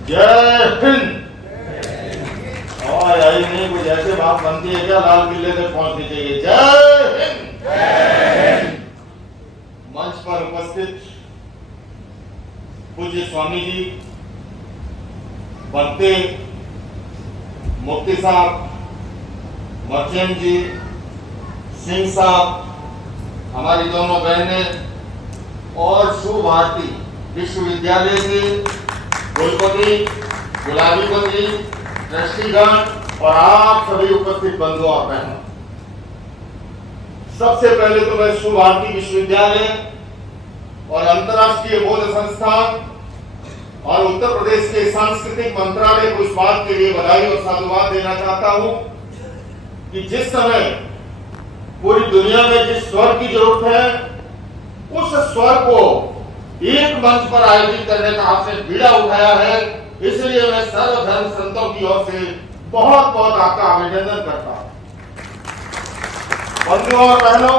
जय हिंद। और यही नहीं, कुछ ऐसे बात बनती है क्या लाल किले तक पहुंचनी चाहिए। जय हिंद। मंच पर उपस्थित पूज्य स्वामी जी, बनते मुफ्ती साहब, मर्चेंट जी, सिंह साहब, हमारी दोनों बहनें और शिव भारती विश्वविद्यालय के कुलपति, गुलाबीपति, ट्रस्टीगण और आप सभी उपस्थित बंधुओं और बहनों, सबसे पहले तो मैं शिव भारती विश्वविद्यालय और अंतर्राष्ट्रीय बौद्ध संस्थान और उत्तर प्रदेश के सांस्कृतिक मंत्रालय को इस बात के लिए बधाई और साधुवाद देना चाहता हूं कि जिस समय पूरी दुनिया में जिस स्वर की जरूरत है, उस स्वर को एक मंच पर आयोजित करने का आपने बीड़ा उठाया है। इसलिए मैं सर्वधर्म संतों की ओर से बहुत बहुत आपका अभिनंदन करता हूं। बंधुओं और बहनों,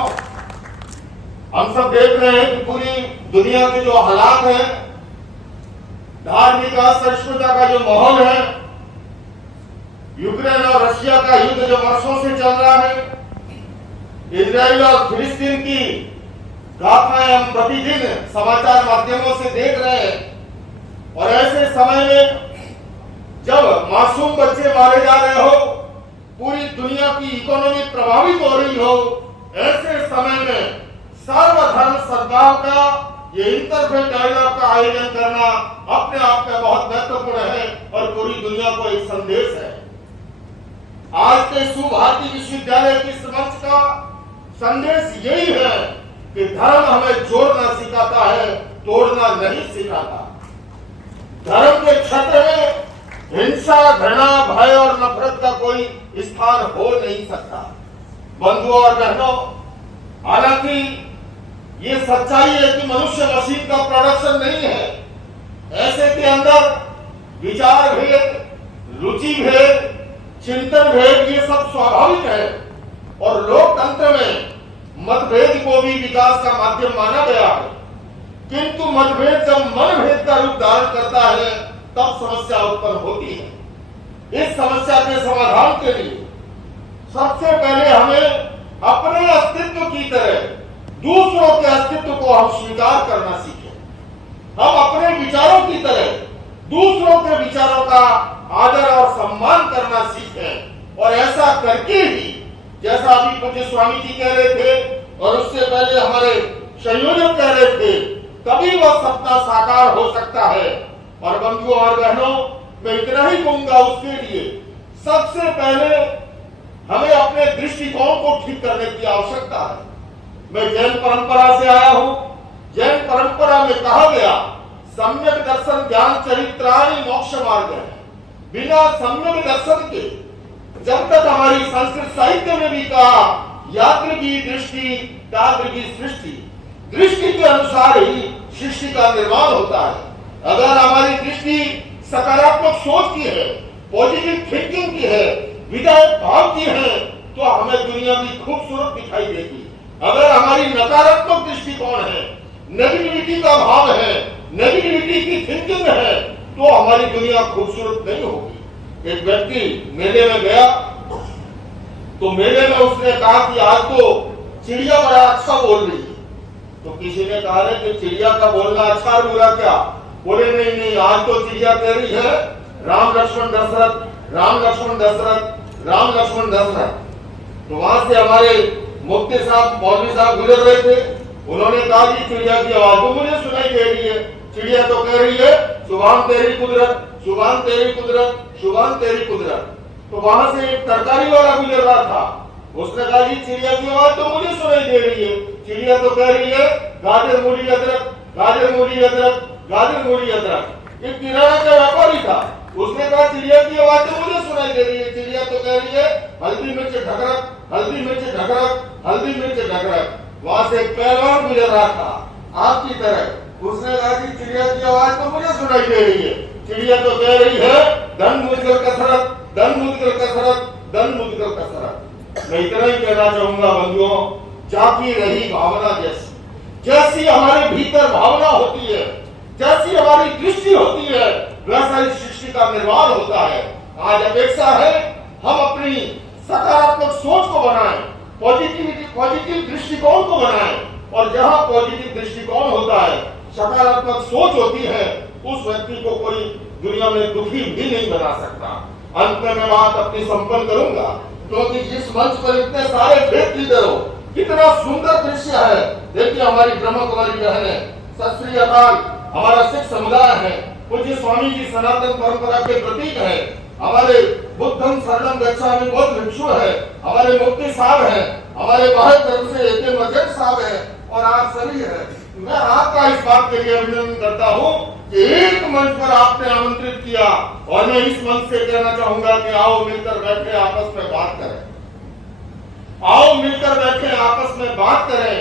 हम सब देख रहे हैं कि पूरी दुनिया के जो हालात हैं, धार्मिक असहिष्णुता का जो माहौल है, यूक्रेन और रशिया का युद्ध जो वर्षों से चल रहा है, इजराइल और फिलिस्तीन की गाथाएं हम प्रतिदिन समाचार माध्यमों से देख रहे हैं। और ऐसे समय में जब मासूम बच्चे मारे जा रहे हो, पूरी दुनिया की इकोनॉमी प्रभावित हो रही हो, ऐसे समय में सर्वधर्म सद्भाव का ये इंटरफेथ डायलॉग का आयोजन करना अपने आप में बहुत महत्वपूर्ण है और पूरी दुनिया को एक संदेश है। आज के शिव भारती विश्वविद्यालय की इस मंच का संदेश यही है कि धर्म हमें जोड़ना सिखाता है, तोड़ना नहीं सिखाता। धर्म के क्षेत्र में हिंसा, घृणा, भय और नफरत का कोई स्थान हो नहीं सकता। बंधुओं और बहनों, हालांकि ये सच्चाई है कि मनुष्य मशीन का प्रोडक्शन नहीं है। ऐसे के अंदर विचार भेद, रुचि भेद, चिंतन भेद ये सब स्वाभाविक है और लोकतंत्र में मतभेद को भी विकास का माध्यम माना गया है। किंतु मतभेद जब मनभेद का रूप धारण करता है, तब समस्या उत्पन्न होती है। इस समस्या के समाधान के लिए सबसे पहले हमें अपने अस्तित्व की तरह दूसरों के अस्तित्व को हम स्वीकार करना सीखें। हम अपने विचारों की तरह दूसरों के विचारों का आदर और सम्मान करना सीखें। और ऐसा करके ही, जैसा अभी पूज्य स्वामी जी कह रहे थे और उससे पहले हमारे संयोजक कह रहे थे, तभी वह सपना साकार हो सकता है। और बंधुओं और बहनों, मैं इतना ही कहूंगा, उसके लिए सबसे पहले हमें अपने दृष्टिकोण को ठीक करने की आवश्यकता है। मैं जैन परंपरा से आया हूं। जैन परंपरा में कहा गया, सम्यक दर्शन ज्ञान चरित्राणि मोक्ष मार्ग है। बिना सम्यक दर्शन के, जब तक हमारी संस्कृत साहित्य में भी कहा, यात्र की दृष्टि तात्र की सृष्टि, दृष्टि के अनुसार ही सृष्टि का निर्माण होता है। अगर हमारी दृष्टि सकारात्मक सोच की है, पॉजिटिव थिंकिंग की है, विधायक भाव की है, तो हमें दुनिया भी खूबसूरत दिखाई देगी। अगर हमारी नकारात्मक दृष्टिकोण है, नेगेटिविटी का भाव है, नेगेटिविटी की थिंकिंग है, तो हमारी दुनिया खूबसूरत नहीं होगी। एक व्यक्ति मेले में गया, तो मेले में उसने कहा कि आज तो चिड़िया बड़ा अच्छा बोल रही है। तो किसी ने कहा कि चिड़िया का बोलना अच्छा और बुरा क्या? बोले नहीं नहीं, आज तो चिड़िया कह रही है राम लक्ष्मण दशरथ, राम लक्ष्मण दशरथ, राम लक्ष्मण दशरथ। तो वहां से हमारे मुफ्ती साहब, मौलवी साहब गुजर रहे थे। उन्होंने कहा कि चिड़िया की आवाज तो मुझे सुनाई दे रही है, चिड़िया तो कह रही है सुभान तेरी कुदरत, सुभान तेरी कुदरत, सुभान तेरी कुदरत। तो वहां से एक तरकारी वाला गुजर रहा था। उसने कहा कि चिड़िया की आवाज तो मुझे सुनाई दे रही है, चिड़िया तो कह रही है गाजर मूली अदरक, गाजर मूली अदरक, गाजर मूली अदरक। एक किराना का व्यापारी था, उसने कहा चिड़िया की आवाज तो मुझे सुनाई दे रही है, चिड़िया तो कह रही है हल्दी मिर्च ढकरक, हल्दी मिर्च ढकरक, हल्दी मिर्च ढकरक। वहां से एक पहलवान गुजर रहा था आपकी तरह, उसने कहा कि चिड़िया की आवाज तो मुझे सुनाई दे रही है, चिड़िया तो कह रही है धन मुझकर कसरत, धन मुझकर कसरत, धन मुझकर कसरत। मैं इतना ही कहना चाहूंगा बंधुओं, जागी रही भावना जैसी हमारे भीतर भावना होती है, जैसी हमारी दृष्टि होती है, वैसा ही दृष्टि का निर्माण होता है। आज अपेक्षा है हम अपनी सकारात्मक सोच को बनाएं, पॉजिटिव दृष्टिकोण को बनाएं, और जहां पॉजिटिव दृष्टिकोण होता है, सकारात्मक सोच होती है, उस व्यक्ति को कोई दुनिया में दुखी भी नहीं बना सकता। अंत में मैं बात अपनी संपन्न करूंगा, क्योंकि जिस मंच पर इतने सारे फेथ लीडर हो, कितना सुंदर दृश्य है। देखिए हमारी ब्रह्म कुमारी बहनें, सत श्री अकाल, हमारा सिख समुदाय है, पूज्य स्वामी जी सनातन परंपरा के प्रतीक है, हमारे बुद्धम शरणम गच्छामि बौद्ध भिक्षु है, हमारे मुफ्ती साहब है, हमारे भारत धर्म से एके मजहब साहब है, और आप सभी है। मैं आपका इस बात के लिए अभिनंदन करता हूँ कि एक मंच पर आपने आमंत्रित किया, और मैं इस मंच से कहना चाहूंगा कि आओ मिलकर बैठे आपस में बात करें, आओ मिलकर बैठे आपस में बात करें,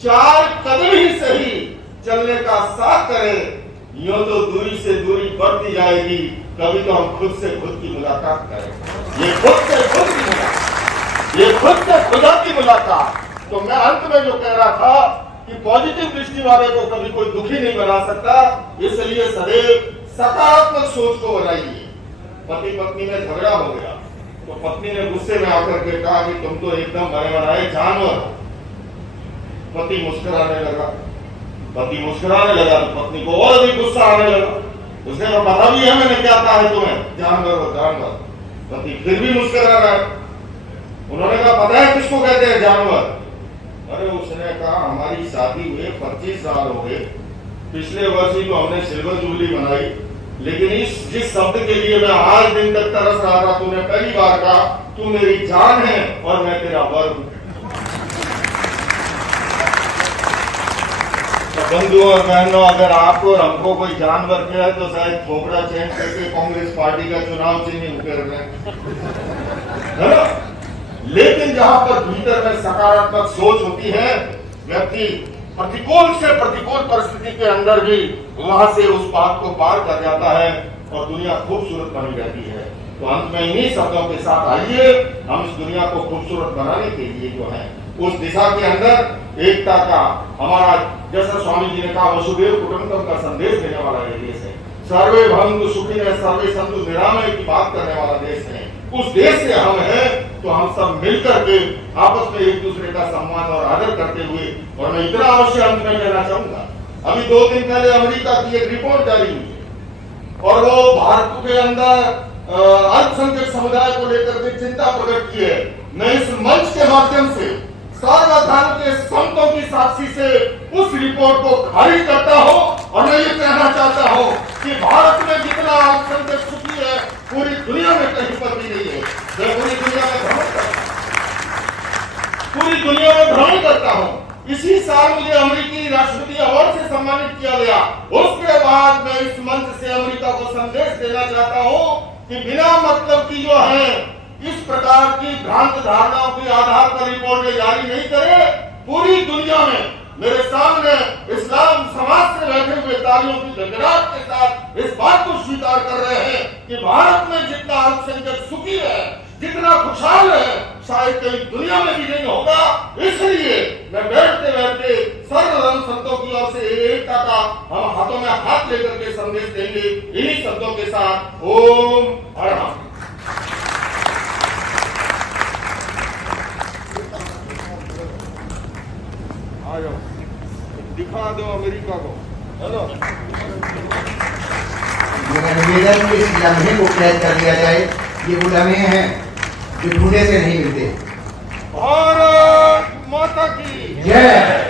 4 कदम ही सही चलने का साथ करें। यूं तो दूरी से दूरी बढ़ती जाएगी, कभी तो हम खुद से खुद की मुलाकात करें। ये खुद से खुद की मुलाकात, ये खुद से खुदा की मुलाकात। तो मैं अंत में जो कह रहा था कि पॉजिटिव दृष्टि वाले को कभी कोई दुखी नहीं बना सकता, इसलिए सदैव सकारात्मक सोच को बनाइए। पति पत्नी में झगड़ा हो गया तो पत्नी ने गुस्से में आकर के कहा कि तुम तो एकदम बने बनाए जानवर हो। पति मुस्कुराने लगा, पति मुस्कुराने लगा तो पत्नी को और अधिक गुस्सा आने लगा। उसने कहा पता भी है मैंने क्या कहा है तुम्हें, जानवर हो जानवर। पति फिर भी मुस्कुरा रहा है। उन्होंने कहा पता है किसको कहते हैं जानवर? अरे उसने कहा हमारी शादी हुए 25 साल हो गए, पिछले वर्ष ही तो हमने सिल्वर जुबली बनाई, लेकिन जिस शब्द के लिए मैं आज दिन तक तरस रहा था, तूने पहली बार कहा तू मेरी जान है और मैं तेरा वर हूं। तो बंधुओं और बहनों, अगर आपको और हमको कोई जानवर कहे तो शायद खोपड़ा चेंज करके कांग्रेस पार्टी का चुनाव चिन्ह कर रहे है ना। लेकिन जहां पर भीतर में सकारात्मक सोच होती है, व्यक्ति प्रतिकूल से प्रतिकूल परिस्थिति के अंदर भी वहां से उस बात को पार कर जाता है और दुनिया खूबसूरत बनी रहती है। तो अंत में इन्हीं शब्दों के साथ आइए हम इस दुनिया को खूबसूरत बनाने के लिए जो है उस दिशा के अंदर एकता का हमारा, जैसा स्वामी जी ने कहा, वसुदेव कुटुंबकम का संदेश देने वाला ये देश है। सर्वे भवन्तु सुखिनः सर्वे सन्तु निरामय की बात करने वाला देश है। उस देश से हम हैं तो हम सब मिलकर के आपस में एक दूसरे का सम्मान और आदर करते हुए, और मैं इतना अवश्य अंत में कहना चाहूंगा, अभी 2 दिन पहले अमेरिका की एक रिपोर्ट जारी हुई है और वो भारत के अंदर अल्पसंख्यक समुदाय को लेकर के चिंता प्रकट की है। मैं इस मंच के माध्यम से सर्वधर्म के संतों की साक्षी से उस रिपोर्ट को खारिज करता हूं, और मैं ये कहना चाहता हूं कि भारत में जितना अल्पसंख्यक सुखी है पूरी दुनिया में कहीं पर भी नहीं है। मैं पूरी दुनिया में भ्रमण करता हूं। इसी साल मुझे अमेरिकी राष्ट्रपति अवार्ड से सम्मानित किया गया। उसके बाद मैं इस मंच से अमेरिका को संदेश देना चाहता हूं कि बिना मतलब की जो है इस प्रकार की भ्रांत धारणाओं के आधार पर रिपोर्टें जारी नहीं करे। पूरी दुनिया में मेरे सामने इस्लाम समाज से बैठे हुए तालियों की गड़गड़ाहट के साथ इस बात को स्वीकार कर रहे हैं कि भारत में जितना अल्पसंख्यक सुखी है, जितना खुशहाल है, शायद कहीं दुनिया में भी नहीं होगा। इसलिए मैं बैठते बैठते सर्वधर्म संतों की ओर से एकता का हम हाथों में हाथ लेकर के संदेश देंगे। इन्हीं शब्दों के साथ ओम हर हर। दिखा दो अमेरिका को, हेलो। मेरा निवेदन इस लम्हे को कैद कर लिया जाए। ये वो लम्हे हैं जो ढूंढने से नहीं मिलते। भारत माता की जय।